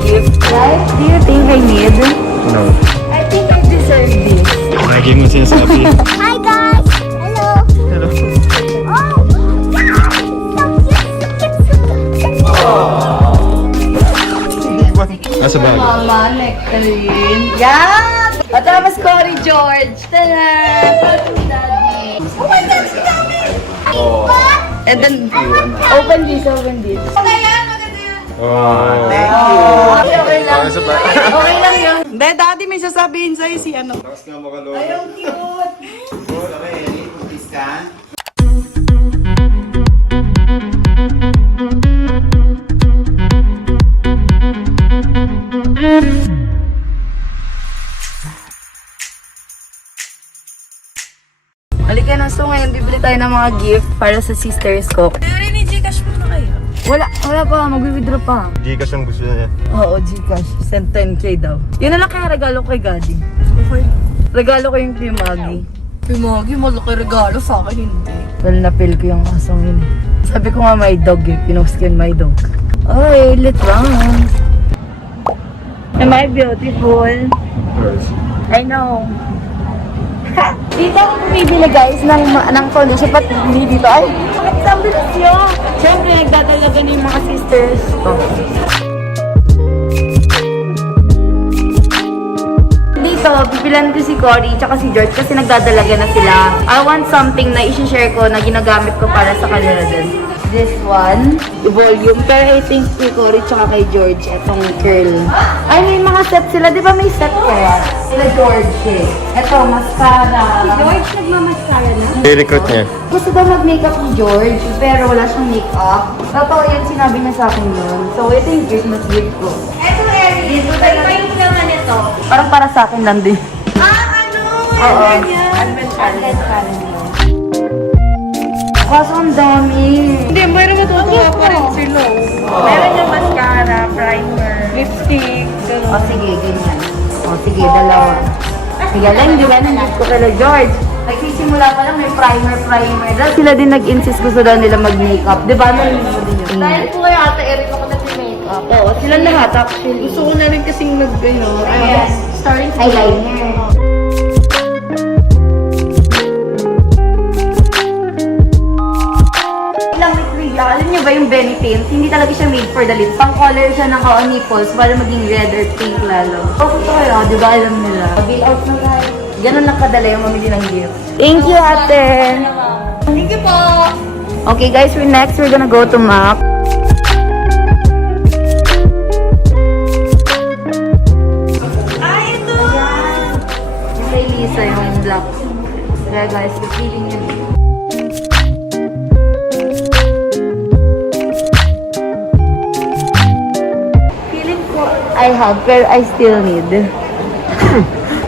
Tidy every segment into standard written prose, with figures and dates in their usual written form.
gift. Right? Do you think I need? No. I think I deserve this. Lagi mo sinasabi. Hi guys! Hello! Hello. Oh! Nasa bag. Mama, nectarine. Yan! At mas Cory George. Tada! Daddy. Oh my God! It's coming! And then, open this, open this. Oh. Okay lang. Nasa bag. Okay lang yun. Hindi, daddy, may sasabihin sa'yo si ano. Tapos nga makalolo. Ayaw cute. Halika na, so ngayon bibili tayo ng mga gift para sa sisters ko. Pero ni Gcash mo na kayo. Wala pa, mag-withdraw pa. Gcash ang gusto niya. Oo, Gcash. Send 10K daw. Yun na lang kaya regalo ko kay Gaddy. Regalo ko yung kay Maggie. Kay Maggie, malaki regalo sa akin, hindi. Well, napil ko yung asong yun. Sabi ko nga my dog eh. Pinost ko yun my dog. Ay, litrons. Am I beautiful? I know. Dito ako bumibili guys ng foundation. Ba't bumili dito? Ay, bakit ang bilis yun? Siyempre, nagdadalaga na yung mga sisters ko. Dito, bibilan ko si Cory tsaka si George kasi nagdadalaga na sila. I want something na isi-share ko na ginagamit ko para sa kanila din. This one, volume. Pero I think kay Cory tsaka kay George, itong curl. Ay, may mga set sila. Di ba may set kaya? Sila George eh. Ito, mascara. Si George nagmamascara na? I-recruit niya. Gusto daw mag-makeup ni George, pero wala siyang makeup. Totoo yan, sinabi niya sa akin yun. So, ito yung Christmas gift ko. Eto, Eric. Dito tayo yung naman ito. Parang para sa akin lang din. Ano? Oo. Advent calendar. Kaso ang dami. Hindi, mayroon matutuwa pa rin sila. Meron yung mascara, primer, lipstick, O sige, ganyan. O sige, dalawa. Sige lang, di ba nandito ko kala George? Nagsisimula pa lang, may primer. Dahil sila din nag-insist, gusto daw nila mag-makeup. Di ba? Nalimutan din yun. Dahil po kay Ate Eric ako nag-makeup. Oo, sila lahat actually. Gusto ko na rin kasing starting Eyeliner. Lang may trivia. Alam niyo ba yung Benny Tint? Hindi talaga siya made for the lips. Pang color siya ng nipples para maging red or pink lalo. Oh, ito kayo. Di ba alam nila? Bill out na tayo. Ganun lang kadala yung mamili ng gift. Thank you, ate. Thank you po. Okay guys, we're gonna go to Mac. Ay, ito. Ayan. Yung kay Lisa yung black. Kaya guys, feeling nyo. Feeling ko I have, pero I still need.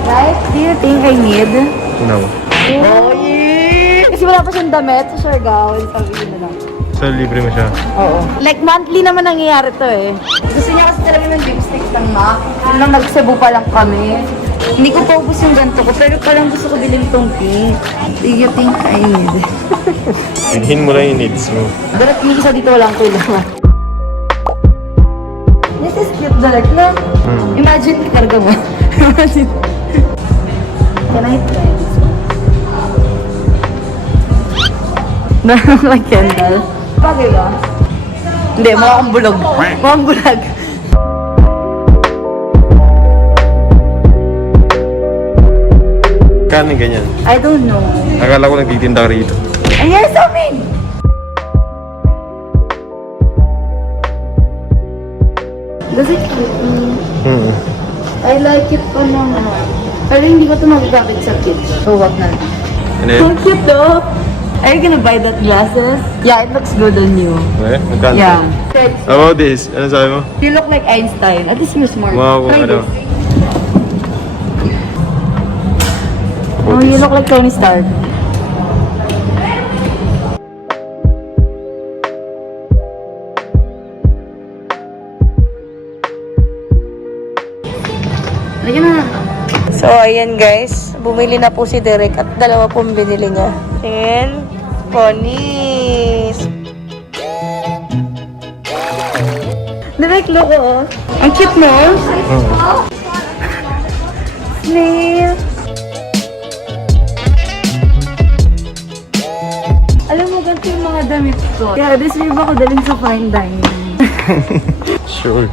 Right? Do you think I need? No. Oh, yeah! Kasi wala pa siyang damit sa Siargao. Sabihin na lang. So, libre mo siya. Oo. Like, monthly naman nangyayari to eh. Gusto niya kasi talaga ng lipstick ng MAC. Nung nag-Cebu pa lang kami. Hindi ko paubos yung ganito ko, pero parang gusto ko bilhin tong pink. Do you think I need? Bilhin mo lang yung needs mo. Dapat yung isa dito walang kailangan. This is cute dalag na. Imagine, karga mo. Imagine. Can I try this one? Meron like Kendall. Bagay ba? Hindi, mukha akong bulog. Mukhang bulag. Kano yung ganyan? I don't know. Akala ko nagtitinda ka rito. And here's something! Does it fit me? I like it pa naman. Pero hindi ko ito magagamit sa kids. So, wag na. Ano So yun? cute though! Are you gonna buy that glasses? Yeah, it looks good on you. Eh? Magkano? Yeah. How about this? Ano sabi mo? You look like Einstein. At least you're smart. Wow, Try ano? this. Oh, you look like Tony Stark. Lagyan na. So, ayan guys. Bumili na po si Derek at dalawa pong binili niya. Tingin. Ponies. Direct look, oh. Ang cute mo. Snail. Alam mo, ganito yung mga damit ko. Kaya deserve ako dalhin sa fine dining. Sure.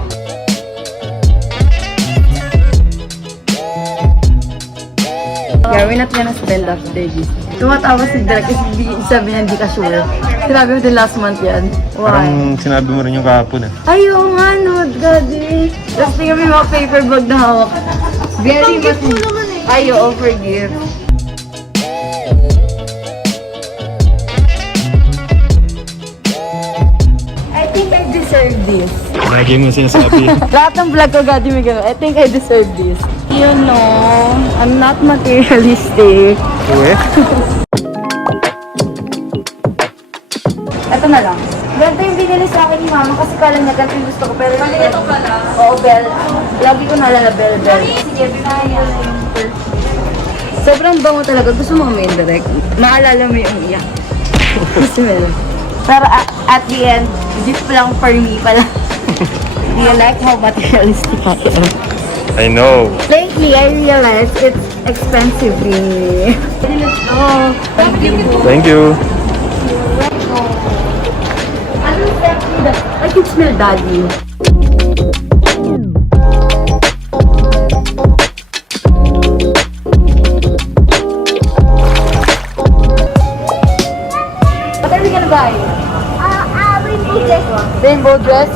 Yeah, we're not gonna spend after this. Tumatawa si Derek kasi sabi niya hindi ka sure. Sinabi mo din last month yan. Why? Parang sinabi mo rin yung kahapon eh. Ay, oo nga, no, daddy. Tapos tingnan mo yung mga paper bag na hawak. Very much. Ay, oo, forgive. I think I deserve this. Lagi mo sinasabi. Lahat ng vlog ko, Gadi, may gano'n. I think I deserve this. You know, I'm not materialistic. Uwe? Ito na lang. Ganito yung binili sa akin ni Mama kasi kala niya ganito yung gusto ko. Pero ito pala? Oo, Bell. Lagi ko naalala, Bell. Sige, binahay ko na yung perfume. Sobrang bango talaga. Gusto mo kami direct. Maalala mo yung iyak. Gusto mo lang. Pero at the end, gift lang for me pala. Do you like how materialistic I am? I know. Lately, I realized it's expensive. Oh, thank you. Thank you. I can smell daddy. What are we gonna buy? Rainbow dress. Rainbow dress?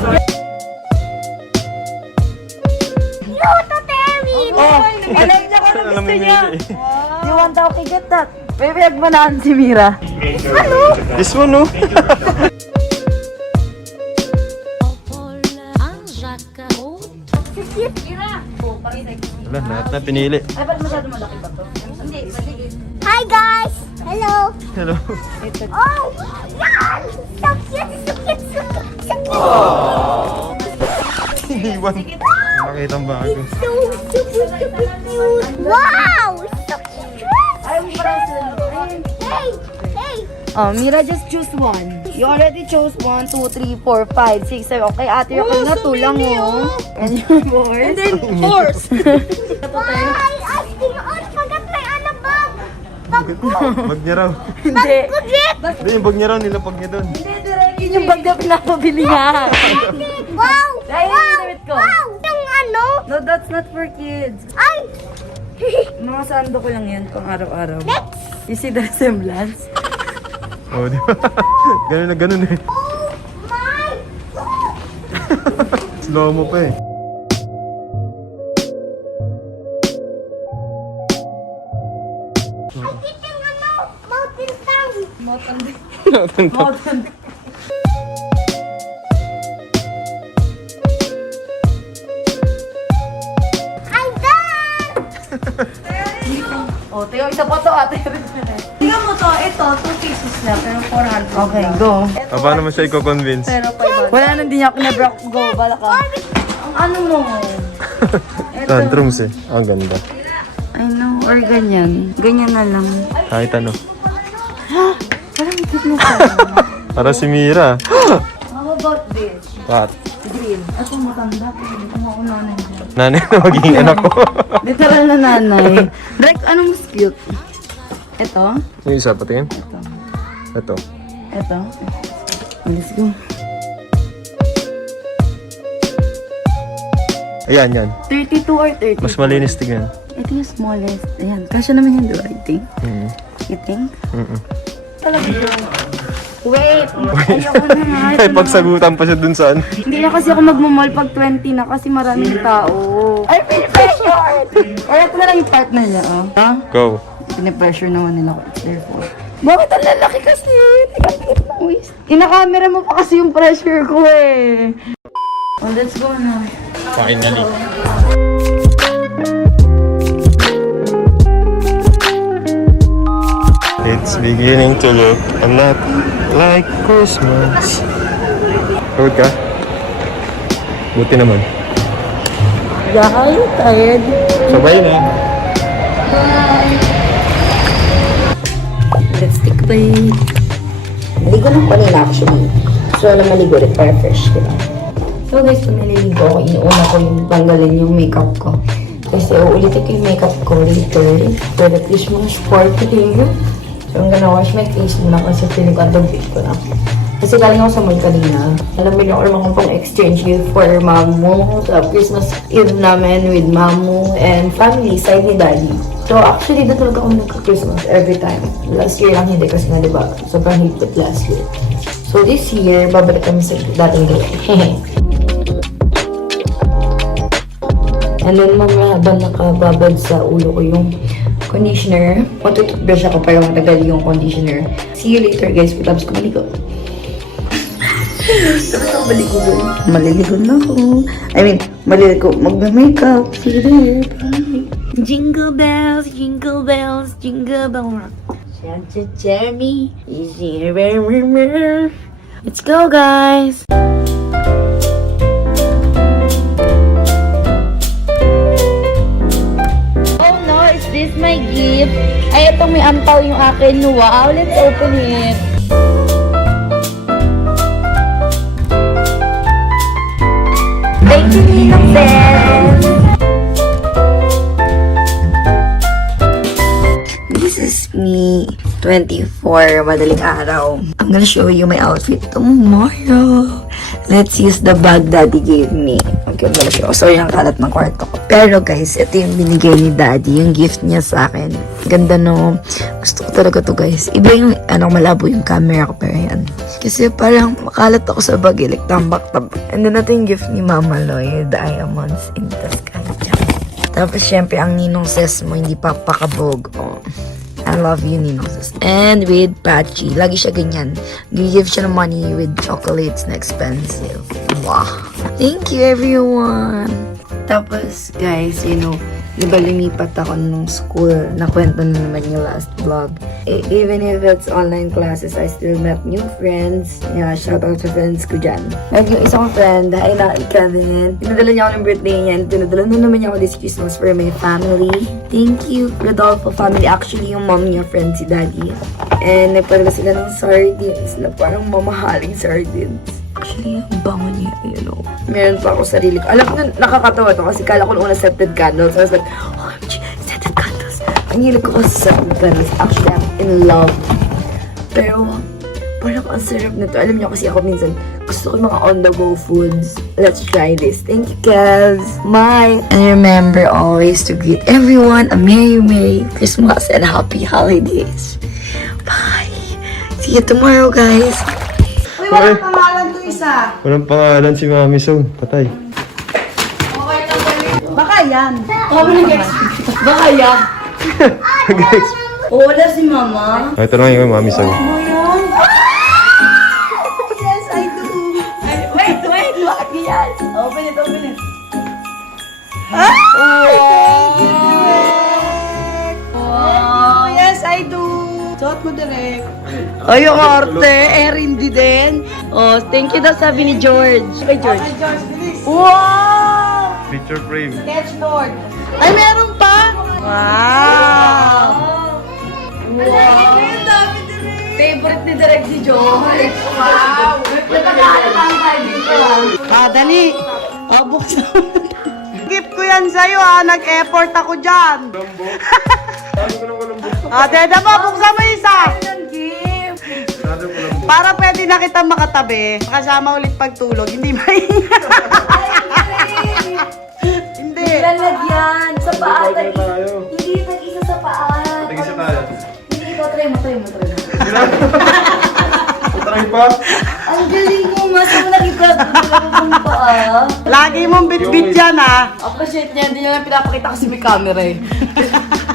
Oh, alam niya kung ano gusto niya. You want daw kay get that? May pinagmanaan si Mira. This one, no? Wala, lahat na pinili. Ay, ba't masyado malaki ba to? Hi guys! Hello! Hello. Oh! Yan! So cute! So cute! So cute! So cute! Iniwan. Makita ang bago. So super super cute! Wow! So cute! Ay, mo parang sila. Hey! Hey! Oh, Mira, just choose one. You already chose 1, 2, 3, 4, 5, 6, 7. Okay, ate, yung kanina 2 lang, oh. And you're bored. And then, horse. Why? I forgot my ano bag! Bag ko! Bag niya raw. Hindi. Kujit! Hindi, yung bag niya raw, nilapag niya doon. Hindi, direct. Yun yung bag na pinapabili niya. Wow! Ay, yung damit ko. Wow! Yung ano? No, that's not for kids. Ay! Mga sando ko lang yan pang araw-araw. Next! You see the resemblance? Oh, di ba? Ganun na ganun eh. Oh my! Slow mo pa eh. I did yung ano? Mountain town! Modern. I'm done! Oh, Teo, isa pa to, ate. Tingnan mo to, ito, 2 pieces na, pero 400. Okay, go. Ah, paano mo siya i-convince? Pero 500. Wala nang di niya ako na-brock. Go, bala ka. Ang ano mo? Tantrums eh. Ang ganda. I know, or ganyan. Ganyan na lang. Kahit ano. Parang cute na siya. Para si Mira. How about this? What? Green. Ako matanda. Hindi ko makunanan dyan. Nanay na magiging anak ko. Literal na nanay. Drake, anong mas cute? Ito? Yung isa, patingin. Ito. Ito? Let's go. Ayan, yan. 32 or 30? Mas malinis tignan. Ito yung smallest. Ayan. Kasya naman yung I think. Mm. You think? Mm-mm. Talaga yun. Wait! Ayoko na nga. Ay, pagsagutan pa siya dun saan. Hindi na kasi ako magmamall pag 20 na kasi maraming tao. I feel pressured! Or ito na lang yung partner niya, oh. Ha? Go. Pinipressure naman nila ako. Therefore. Bakit ang lalaki kasi? Tingnan ng waist. Kinakamera mo pa kasi yung pressure ko eh. Oh, let's go na. Finally. It's beginning to look a lot like Christmas. Pagod ka? Buti naman. Dahil, tired. Sabay na. Let's take a bite. Maligo lang kanina actually. So, na maligo rin para fresh, diba? So, So guys, kung naliligo ako, inuuna ko yung tanggalin yung makeup ko. Kasi uulitin ko yung makeup ko later for the Christmas party. So I'm gonna wash my face muna kasi feeling ko ang dugit ko na. Kasi galing ako sa mall kanina. Alam mo ako naman pang exchange gift for Mamu sa Christmas Eve namin with Mamu and family side ni Daddy. So actually, doon talaga ako nagka-Christmas every time. Last year lang hindi kasi nga diba, sobrang hipit last year. So this year, babalik kami sa dating gawin. And then mga habang nakababad sa ulo ko yung conditioner, matututbrush ako para matagal yung conditioner. See you later guys, tapos ko maligo. Tapos ako maligo doon. Maliligo na ako. I mean, maliligo, mag-makeup. See you there. Bye. Jingle bells, jingle bells, jingle bells. Santa Jeremy is here. Let's go guys. Oh no, is this my gift? Ay, itong may ampaw yung akin. Wow, let's open it. Thank you, Ninong Ben. This is me, 24, madaling araw. I'm gonna show you my outfit tomorrow. Let's use the bag Daddy gave me. Okay, I'm gonna show. Sorry, ang kalat ng kwarto ko. Pero guys, ito yung binigay ni Daddy, yung gift niya sa akin. Ganda no. Gusto ko talaga to guys. Iba yung, malabo yung camera ko, pero yan. Kasi parang makalat ako sa bag, like tambak-tambak. And then ito yung gift ni Mama Loy, Diamonds in the Sky. Tapos syempre, ang ninong ses mo, hindi pa pakabog. Oh. I love you, Ninong Sis. And with Patchy. Lagi siya ganyan. Give siya ng money with chocolates na expensive. Wow. Thank you, everyone. Tapos, guys, di ba lumipat ako nung school? Nakwento na naman yung last vlog. Even if it's online classes, I still met new friends. Yeah, shout out sa friends ko dyan. Like yung isang friend, ay na Kevin. Pinadala niya ako ng birthday niya. And pinadala na naman niya ako this Christmas for my family. Thank you, Rodolfo family. Actually, yung mom niya, friend si Daddy. And nagpadala sila ng sardines na parang mamahaling sardines. Actually, ang bango niya, Meron pa ako sarili ko. Alam ko, nakakatawa to kasi kala ko nung scented candles. I was like, OMG, scented candles. Ang hilig ko kasi scented candles. Actually, I'm in love. Pero, parang ang sarap na to. Alam niyo kasi ako minsan, gusto ko yung mga on-the-go foods. Let's try this. Thank you, Kels. Bye. And remember always to greet everyone a Merry Christmas and Happy Holidays. Bye. See you tomorrow, guys. Uy, walang pangalan to isa. Walang pangalan si Mami Song. Patay. Baka yan. Baka yan. Guys. Wala si Mama. Ito na yung Mami Song. Yes, I do. Wait, wag yan. Open it. Oh, yes, I do. Suot mo direct. Ay, yung arte. Hindi din. Oh, thank you daw sabi ni George. Kay George. Ay, George, bilis. Wow! Picture frame. Sketchboard. Ay, meron pa? Wow! Wow. Favorite ni Direk si George. Wow. Napag-aalang tayo dito. Dali. Buksan mo. Gift ko yan sa'yo nag-effort ako dyan. Deda mo, buksan mo isa. Para pwede na kita makatabi. Kasama ulit pagtulog. Hindi maingay. Hindi. Lalagyan. Sa paa. Hindi tag-isa sa paa. Tag-isa tayo. Hindi, ikaw. Try mo. Try pa. Ang galing mo. Mas mo nakita. Talagang paa. Lagi mong bit-bit yan Appreciate niya. Hindi niya lang pinapakita kasi may camera eh.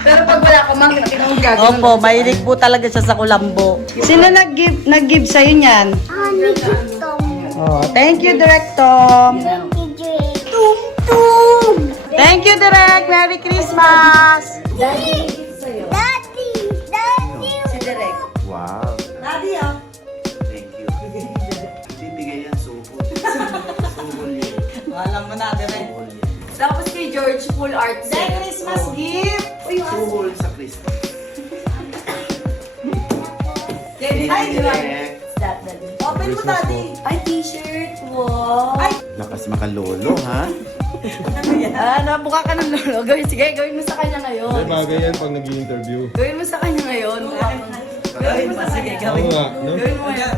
Pero pag wala ka man, kita mo gagawin. Opo, mahilig po talaga siya sa kulambo. Sino nag-give sa'yo niyan? Honey, gusto mo. Thank you, Direct Tom. Tum-tum. Thank you, Direct. Merry Christmas. Daddy. Wow. Daddy, Bibigay yan, supot. Supot yan. Alam mo na, Direct. Tapos kay George, full art set. Merry Christmas gift. Suhol sa Christmas. Ay, Direct. that, Daddy? Open mo, Daddy. Ay, t-shirt. Wow. Lakas makalolo, ha? Nabuka ka ng lolo. Sige, gawin mo sa kanya ngayon. May bagay yan pag nag-i-interview. Gawin mo sa kanya ngayon. Gawin mo, sige, gawin Oo mo. nga, no? Gawin mo ngayon.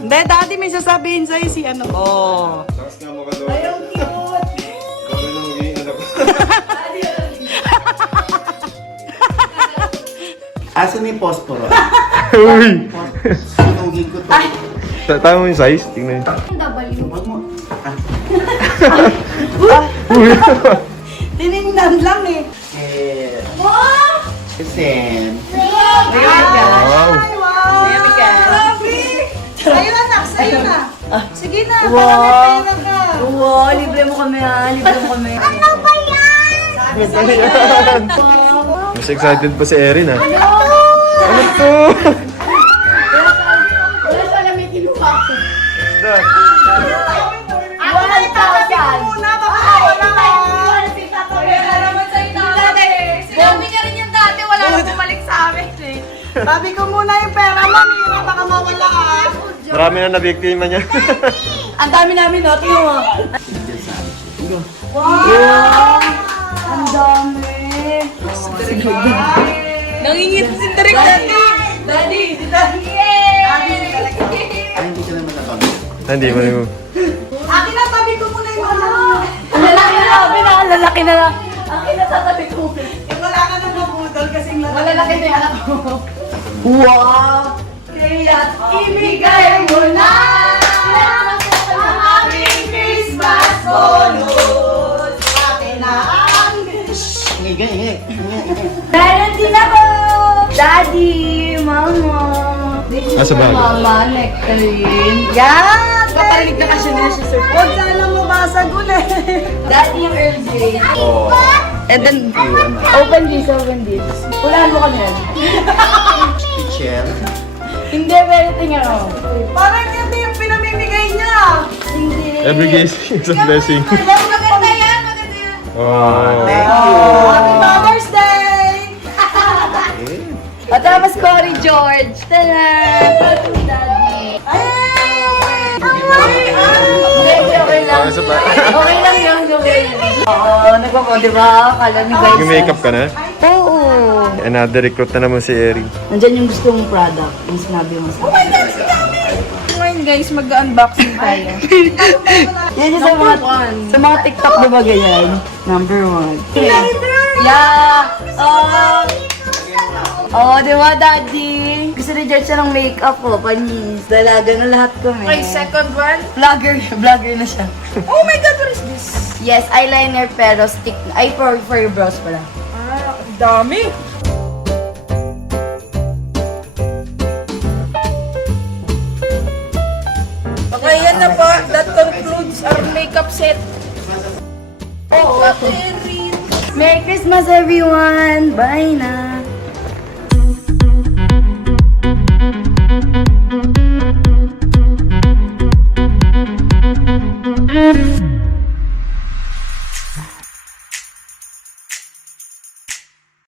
Hindi, Daddy, may sasabihin sa'yo si ano. Oh. Tapos nga mo ka doon. Ay, ang cute. Kami na magiging anak ko. Asan yung posporo? Uy! Sinugin ko to. Tama mo yung size? Tingnan nyo. Huwag mo. Tinignan lang eh. Sen. Wow! Ay, wow. Grabe. Sa'yo na, Nak. Sa'yo na. Sige na, para may pera ka. Wow, libre mo kami ha. Libre mo kami. Ano ba yan? Mas excited pa si Erin, ha? Ano? Ano to? Wala siya alam yung kinuha ko. Dad, Ako na itatabi ko muna, baka wala ka. Sinabi niya rin yung dati, wala nang bumalik sa amin eh. Tabi ko muna yung pera mo, Mira, baka mawala ka. marami na nabiktima niya. Ang dami namin, no? Tingnan mo. Ang dami. Nangingit si Derek dati. Daddy! Ay, hindi ka naman nabanggit. Hindi mo na Akin na, tabi ko muna yung mga. Ang lalaki na namin, ang lalaki na lang. Ang kinatatabi ko. Yung wala ka nang mabudol kasing Malalaki na yung anak ko. Wow! Kaya't ibigay mo na ang aming Christmas bonus. Akin na ang Ingay. Meron din ako! Daddy! Mama! Asa ba? Mama, nectarine. Yan! Kaparinig na kasi nila siya, sir. Huwag sana mabasag ulit. Daddy yung Earl Grey. Oh. And then, open this. Ulahan mo kami yan. Teacher. Hindi, everything ako. Parang hindi yung pinamimigay niya. Hindi. Every guest is a blessing. Maganda yan. Wow. Thank you. Happy Mother's Day! At mas Cory George. Tada! Daddy. Hindi, okay lang. Isa pa. Okay lang yun, okay lang. Oo, nagpapa, di ba? Kala ni guys. Nag-makeup ka na? Oo. Another recruit na naman si Erin. Nandyan yung gusto mong product. Yung sinabi mo sa Ngayon guys, mag-unboxing tayo. Yan yung sa mga TikTok, di ba ganyan? Number 1. Yeah! Di ba, Daddy? Gusto ni George siya ng makeup ko, panis. Dalaga na lahat kami. Okay, second one. Vlogger na siya. Oh my God, what is this? Yes, eyeliner pero stick. Ay, for your brows pala. Ah, dami. Okay, yan na po. That concludes our makeup set. Oh, Erin. Merry Christmas, everyone! Bye na!